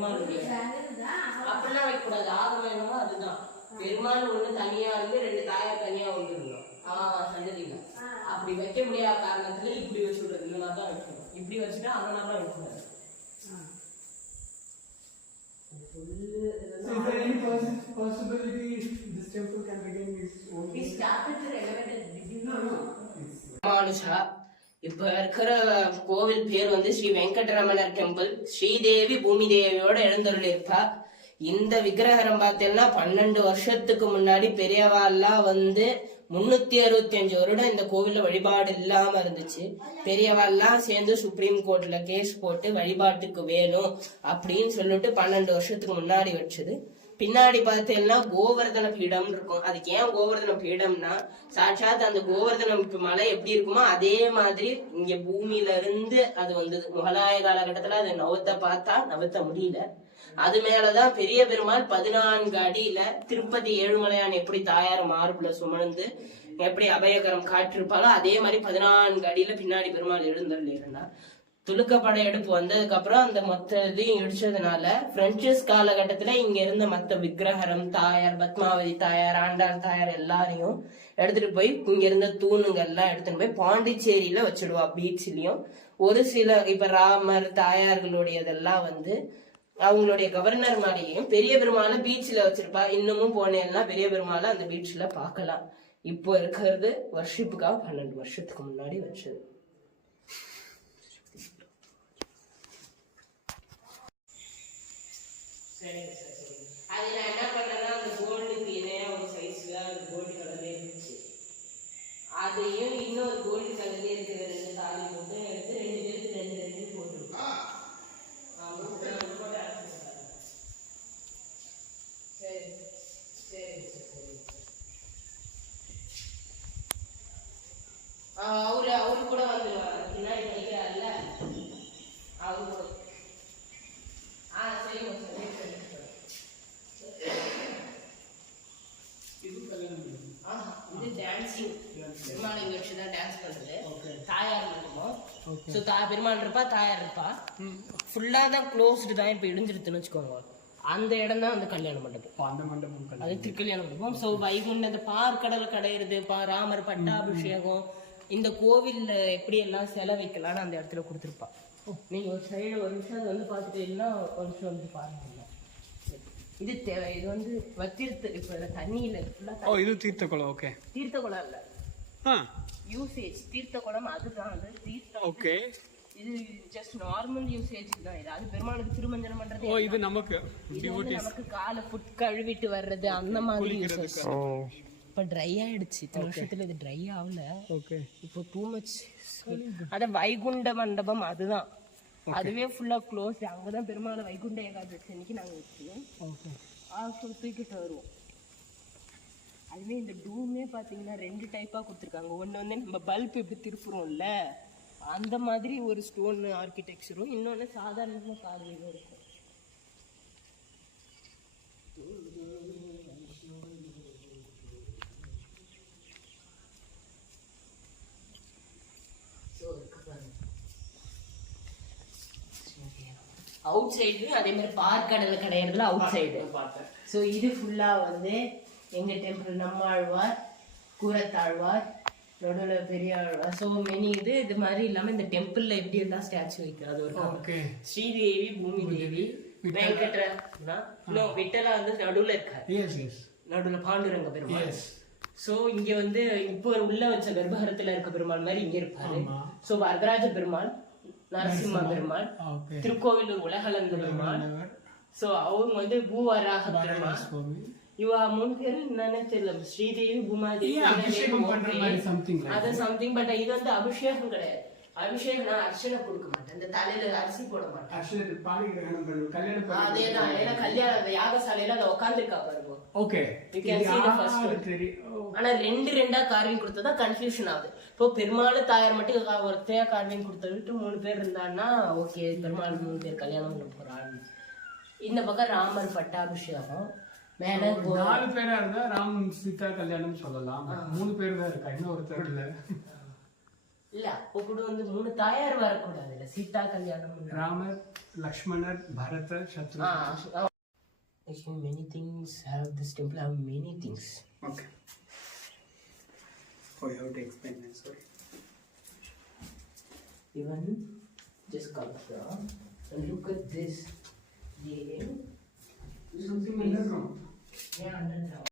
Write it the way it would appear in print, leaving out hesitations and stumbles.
பெருமாளுடைய அப்படிலாம் வைக்கக்கூடாது. ஆகமம் என்னமோ அதுதான். பெருமாள் ஒண்ணு தனியா இருந்து 2 தாயார் தனியா வந்துருந்தோம் சந்ததியில. அப்படி வைக்க முடியாத காரணத்துல இப்படி வச்சு விடுறது. இந்த மாதிரி தான் வைக்கணும். இப்படி வச்சுட்டா அந்த மாதிரி தான் வைக்கக்கூடாது. So is there any possibility this temple can regain its own? We started to renovate மானுஷா. இப்ப இருக்கிற கோவில் பேர் வந்து ஸ்ரீ வெங்கடரமணர் டெம்பிள். ஸ்ரீதேவி பூமி தேவியோட எழுந்தருள் இருப்பா. இந்த விக்கிரகம் பார்த்தீங்கன்னா 12 வருஷத்துக்கு முன்னாடி பெரியவாள்லாம் வந்து 365 வருடம் இந்த கோவில்ல வழிபாடு இல்லாம இருந்துச்சு. பெரியவாள்லாம் சேர்ந்து சுப்ரீம் கோர்ட்ல கேஸ் போட்டு வழிபாட்டுக்கு வேணும் அப்படின்னு சொல்லிட்டு 12 வருஷத்துக்கு முன்னாடி வச்சது. பின்னாடி பார்த்தீங்கன்னா கோவர்தன பீடம் இருக்கும். அதுக்கு ஏன் கோவர்தன பீடம்னா, சாட்சாத் அந்த கோவர்தனம் மலை எப்படி இருக்குமோ அதே மாதிரி இங்க பூமியில இருந்து அது வந்தது. முகலாய காலகட்டத்துல அது நவத்த முடியல. அது மேலதான் பெரிய பெருமாள் 14 அடியில திருப்பதி ஏழுமலையான் எப்படி தாயார் மார்புல சுமந்து எப்படி அபயகரம் காற்றிருப்பாலோ அதே மாதிரி 14 அடியில பின்னாடி பெருமாள் எழுந்தருள் இருந்தார். துலுக்க படையெடுப்பு வந்ததுக்கு அப்புறம் அந்த மொத்த இதையும் இடிச்சதுனால பிரெஞ்சஸ் காலகட்டத்துல இங்க இருந்த மத்த விக்கிரகம் தாயார், பத்மாவதி தாயார், ஆண்டாள் தாயார் எல்லாரையும் எடுத்துட்டு போய் இங்க இருந்த தூணுங்கள்லாம் எடுத்துட்டு போய் பாண்டிச்சேரியில வச்சிடுவா. பீச்லயும் ஒரு சில இப்ப ராமர் தாயார்களுடையதெல்லாம் வந்து அவங்களுடைய கவர்னர் மாதிரியும் பெரிய பெருமாளை பீச்ல வச்சிருப்பா. இன்னமும் போனேன்னா பெரிய பெருமாளை அந்த பீச்ல பாக்கலாம். இப்போ இருக்கிறது வர்ஷிப்புக்காக 12 வருஷத்துக்கு முன்னாடி வச்சது. சரிங்க சார், சரி. அது நான் என்ன பண்ணேன்னா அந்த கோல்டுக்கு இணையா ஒரு சைஸ்ல அந்த கோல்டு கலர்ல இருந்துச்சு. அதையும் இன்னொரு கோல்டு கலர்ல இருக்கிற 2 தாலி போட்டு எடுத்து 2 பேருக்கு 2 போட்டுருக்கோம். அவரு கூட வந்துருவாரு. பின்னாடி படிக்கிறாருல்ல அவரு கூட. சரிங்க சார். இது டான்சிங். பெருமாள் இங்க வச்சுதான் டான்ஸ் பண்றது. தாயார் மட்டுமோ பெருமாள் இருப்பா, தாயார் இருப்பா. ஃபுல்லா தான் க்ளோஸ்டு தான். இப்ப இடிஞ்சிருத்துன்னு வச்சுக்கோங்க. அந்த இடம் தான் வந்து கல்யாண மண்டபம். அந்த மண்டபம் அது திருக்கல்யாண மண்டபம். ஸோ வைகுண்ட அந்த பார்க்கடலை கடையிறது, ராமர் பட்டாபிஷேகம், இந்த கோவில்ல எப்படி எல்லாம் செலவைக்கலாம்னு அந்த இடத்துல கொடுத்துருப்பா. நீங்க ஒரு சைடு ஒரு நிமிஷம் அது வந்து பார்த்துட்டீங்கன்னா ஒரு நிமிஷம் வந்து பாருங்க. இது இது வந்து வத்திருத்து இப்ப தண்ணியில இது தீர்த்த குளம். ஓகே, தீர்த்த குளம் இல்ல, யூசேஜ் தீர்த்த குளம். அதுதான் அது தீர்த்தம். ஓகே, இது ஜஸ்ட் நார்மல் யூசேஜ் தான். இது அது பெருமாளுக்கு திருமஞ்சனம் பண்றது. இது நமக்கு காலை புட் கழுவிட்டு வர்றது அந்த மாதிரி யூசேஜ். இப்ப ட்ரை ஆயிடுச்சு. இத்தனை வருஷத்துல இது ட்ரை ஆகல. இப்போ டூ மச். அத வைகுண்ட மண்டபம் அதுதான். அதுவே ஃபுல்லா க்ளோஸ். அங்கதான் பெருமாள் வைகுண்ட ஏகாதசி அன்னைக்கு நாங்க வச்சு தூக்கிட்டு வருவோம். அதுவே இந்த டூமே பாத்தீங்கன்னா 2 டைப்பா கொடுத்துருக்காங்க. ஒண்ணு வந்து நம்ம பல்ப் எப்படி திருப்புறோம்ல அந்த மாதிரி ஒரு ஸ்டோன் ஆர்கிடெக்சரும், இன்னொன்னு சாதாரணமா கார்விங்கும் இருக்கும். அவுட் சைடு அதே மாதிரி பார்க்கடல் கிடையாதுல அவுட் சைடு. ஸோ இது ஃபுல்லா வந்து எங்க டெம்பிள் நம்மாழ்வார், கூரத்தாழ்வார், நடுவில் பெரிய ஆழ்வார். ஸோ மெனி இது மாதிரி இல்லாம இந்த டெம்பிள்ல எப்படி எல்லாம் ஸ்டாச்சு வைக்கிறது ஒரு ஸ்ரீதேவி, பூமி தேவி, விட்டலா வந்து நடுவுல இருக்காரு. நடுவுல பாண்டுரங்க பெருமாள். சோ இங்க வந்து இப்போ உள்ள வச்ச கர்ப்பகிரத்துல இருக்க பெருமாள் மாதிரி இங்க இருப்பாரு. சோ வரதராஜ பெருமாள், நரசிம்ம பெருமாள், திருக்கோவிலூர் உலகளந்த பெருமாள். சோ அவங்க வந்து பூவராக பெருமாள். இவ 3 பேரு என்னன்னு தெரியல. ஸ்ரீதேவி, பூமாதேவி, அது சம்திங். பட் இது வந்து அபிஷேகம் கிடையாது. அபிஷேகம் நான் அர்ச்சனை கொடுக்க மாட்டேன். இந்த தலையில அரிசி போட மாட்டேன். அதேதான். ஏன்னா கல்யாணம் யாகசாலையில அதை உட்காந்துருக்கா பாருங்க. ஆனா 2 கார்விங் கொடுத்ததா கன்ஃபியூஷன் ஆகுது. இப்போ பெருமாள் தாயார் மட்டும் ஒருத்தையா கார்விங் கொடுத்துட்டு 3 பேர் இருந்தான்னா ஓகே, பெருமாள் 3 பேர் கல்யாணம் பண்ண போறாள். இந்த பக்கம் ராமர் பட்டாபிஷேகம். மேல 4 பேரா இருந்தா ராம் சீதா கல்யாணம் சொல்லலாம். 3 பேர் தான் இருக்கா. இன்னும் ஒருத்தர் இல்ல. இல்ல அப்போ கூட வந்து 3 தாயார் வரக்கூடாது இல்ல சீதா கல்யாணம் Ramar, Lakshmanar, Bharata, Shatrugna. Actually, many things have this temple have many things. Okay. Oh, you have to explain that, sorry. Even just come here and look at this. Yeah, This is something underground. underground.